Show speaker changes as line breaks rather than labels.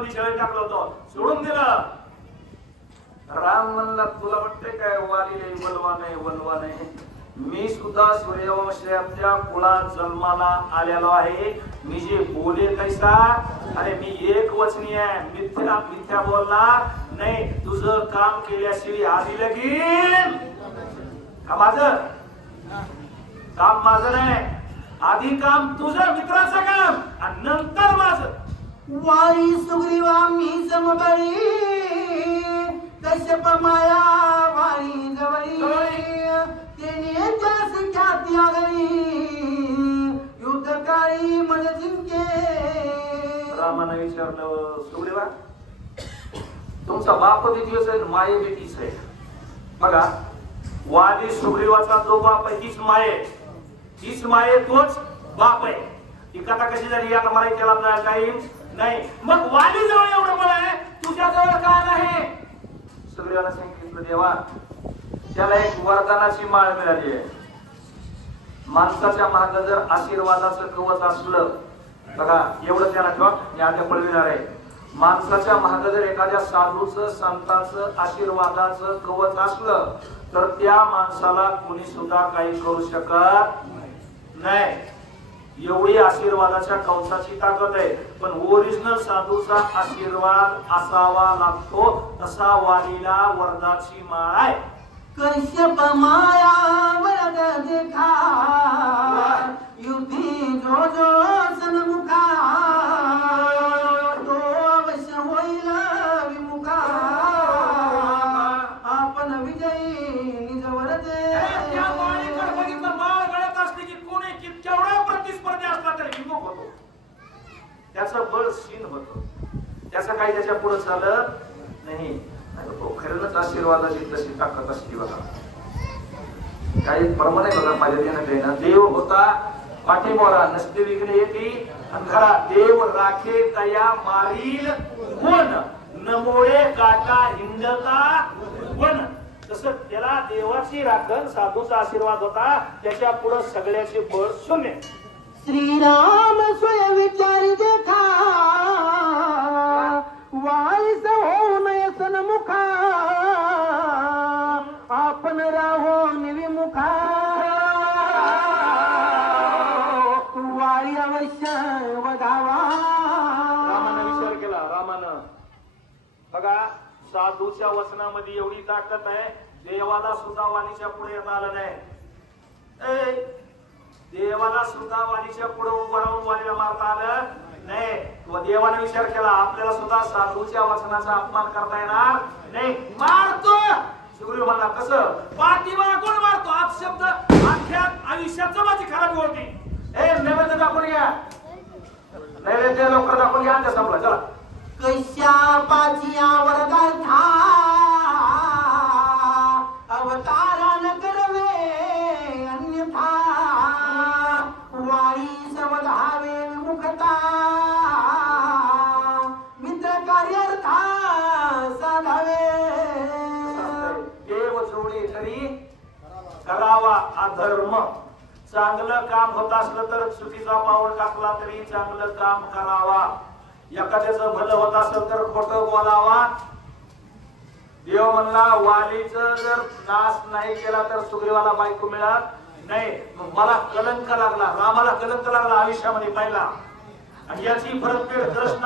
मध्ये जळ टाकलं होतं. सोडून दिलं. राम म्हणला तुला वाटतंय काय वाली नाही वलवा नाही वलवा नाही? मी सुद्धा सूर्यवंशाच्या कुळात जन्माला आलेलो आहे. मी जे बोले कैसा अरे मी एक वचनी आहे. मिथ्या मिथ्या बोलणार नाही तुझं काम केल्याशिवाय आधी लगीन. का माझ? काम माझ नाही. आधी काम तुझं मित्राचं काम. आणि नंतर
वारी सुग्रीवा मी समबळी कश्यप माया वारी जवळी तेने त्यास ख्याती आगळी युद्धकाळी मन जिंके.
रामानं विचारलं सुग्रीवा तुमचा बाप किती आहे माये बेटीच आहे? बघा वादी सुग्रीवाचा जो बाप आहे तीच माये. तीच माये तोच बाप आहे. ही कथा कशी झाली? आता मला त्याला टाइम नाही. मग वाली जवळ एवढं बळ आहे? तुझ्या जवळ का नाही? सूर्याला सांगितलं देवा त्याला एक वरदानाची माळ मिळाली आहे. माणसाच्या माग जर आशीर्वादाचं कवच असलं बघा एवढं त्याला ठेवा मी आता पळविणार आहे. माणसाच्या माग जर एखाद्या साधूचं संतांचं आशीर्वादाचं कवच असलं तर त्या माणसाला कोणी सुद्धा काही करू शकत नाही. एवढी आशीर्वादाच्या कवचाची ताकद आहे पण ओरिजिनल साधूचा आशीर्वाद असावा लागतो तसा वारीला वरदाची माळ आहे.
कश्यप माया वरद देखा युधी जो
त्याचं बळ क्षीण होत. त्याचं काही त्याच्या पुढे चालत नाही. खरंच आशीर्वादाची तशी ताकद असली बघा. काही प्रमाणे बघा माझ्या देण्यात येईना देव होता पाठीमोरा नसते विघ्न येते अंधारा देव राखे तया मारील कोण नमोळे काटा हिंडता कोण तस त्याला देवाची राखण साधूचा आशीर्वाद होता त्याच्या पुढे सगळ्याचे बळ शून्य.
श्रीराम स्वय विचारी देखा वाईस होऊ नये सनमुखा आपण राहो निविमुखा वारी अवश्य वधावा.
रामानं विचार केला रामानं. बघा साधूच्या वचनामध्ये एवढी ताकद आहे देवाला सुद्धा वाणीच्या पुढे येता आलं नाही. ए, सुद्धा वाणीच्या पुढे उभं राहून वाणीला मारता आलं नाही. व देवाने विचार केला आपल्याला सुद्धा साधूच्या वचनाचा अपमान करता येणार नाही. मारतो! सुग्रीव म्हणला कस? कसं कोण मारतो? अपशब्द अख्ख्या आयुष्याचं माझी खराब होती. ए नैवेद्य दाखवून घ्या. नैवेद्य लवकर दाखवून घ्या आणि संपला. चला.
कश्यापाची आवडता
देव तरी करावा अधर्म चांगलं काम होत असलं तर चुकीचा पाऊल टाकला तरी चांगलं काम करावा. एखाद्याच भलं होत असेल तर खोटं बोलावा. देव म्हणला वालीच जर नाश नाही केला तर सुग्रीवाला बायको मिळत नाही. मग मला कलंक लागला. रामाला कलंक लागला आयुष्यामध्ये पाहिला. आणि याची परतफेड कृष्ण